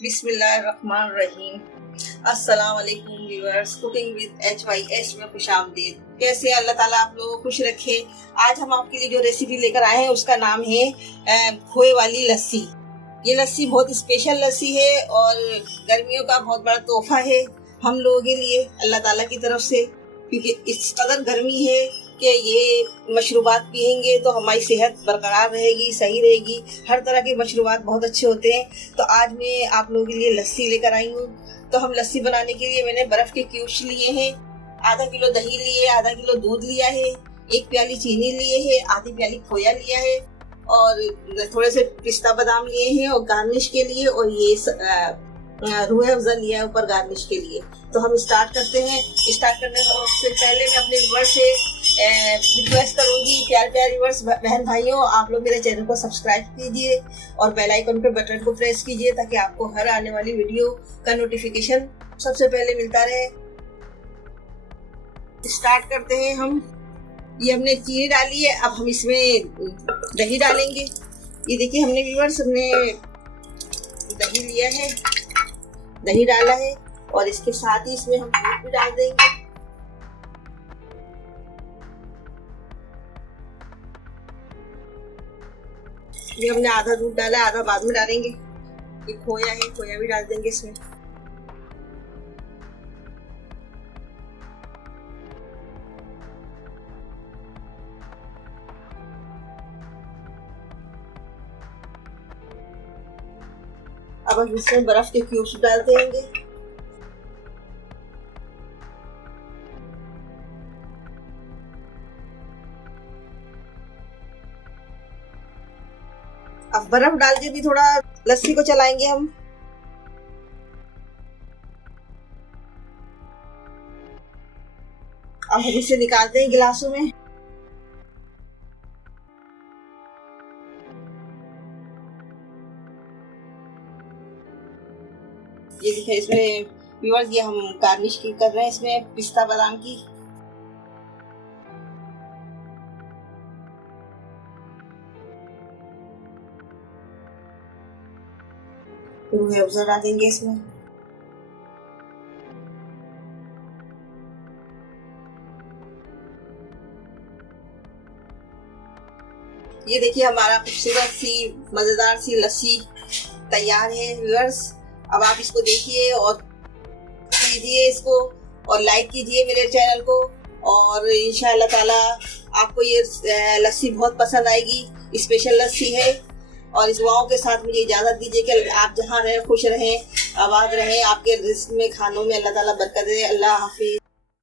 बिस्मिल्लाहिर्रहमानिर्रहीम। अस्सलाम वालेकुम व्यूअर्स, कुकिंग विद HYS में खुशामदीद। कैसे अल्लाह ताला आप लोगों को खुश रखे। आज हम आपके लिए जो रेसिपी लेकर आए हैं उसका नाम है खोए वाली लस्सी। ये लस्सी बहुत स्पेशल लस्सी है और गर्मियों का बहुत बड़ा तोहफा है हम लोगों के लिए अल्लाह ताला की तरफ से, क्योंकि इस कदर गर्मी है कि ये मशरूबात पियेंगे तो हमारी सेहत बरकरार रहेगी, सही रहेगी। हर तरह के मशरूबात बहुत अच्छे होते हैं। तो आज मैं आप लोगों के लिए लस्सी लेकर आई हूँ। तो हम लस्सी बनाने के लिए मैंने बर्फ के क्यूब्स लिए हैं, आधा किलो दही लिए, आधा किलो दूध लिया है, 1 प्याली चीनी लिए है, आधी प्याली खोया लिया है और थोड़े से पिस्ता बादाम लिए हैं और गार्निश के लिए, और ये रूह अफ़ज़ा लिया है ऊपर गार्निश के लिए। तो हम स्टार्ट करते हैं। स्टार्ट करने से पहले मैं अपने व्यूअर्स से रिक्वेस्ट करूंगी, प्यारे व्यूअर्स बहन भाइयों, आप लोग मेरे चैनल को सब्सक्राइब कीजिए और बेल आइकन पे बटन को प्रेस कीजिए ताकि आपको हर आने वाली वीडियो का नोटिफिकेशन सबसे पहले मिलता रहे। स्टार्ट करते हैं हम। ये हमने चीनी डाली है, अब हम इसमें दही डालेंगे। ये देखिए हमने व्यूअर्स दही लिया है, दही डाला है और इसके साथ ही इसमें हम दूध भी डाल देंगे। ये हमने आधा दूध डाला, आधा बाद में डालेंगे। ये खोया है, खोया भी डाल देंगे इसमें। अब हम इसमें बर्फ के क्यूब्स डाल देंगे। अब बर्फ डाल के भी थोड़ा लस्सी को चलाएंगे हम। अब हम इसे निकालते हैं गिलासों में। ये देखिए इसमें व्यूअर्स, ये हम गार्निश की कर रहे हैं इसमें पिस्ता बादाम की। रूह अफ़ज़ा डालेंगे इसमें। ये देखिए हमारा खूबसूरत सी मजेदार सी लस्सी तैयार है व्यूअर्स। अब आप इसको देखिए और कीजिए इसको और लाइक कीजिए मेरे चैनल को, और इंशाअल्लाह ताला आपको ये लस्सी बहुत पसंद आएगी। स्पेशल लस्सी है और इस दुआओं के साथ मुझे इजाज़त दीजिए कि आप जहाँ रहें खुश रहें, आबाद रहें, आपके रिज़्क़ में, खानों में अल्लाह ताला बरकत दे। अल्लाह हाफ़िज़।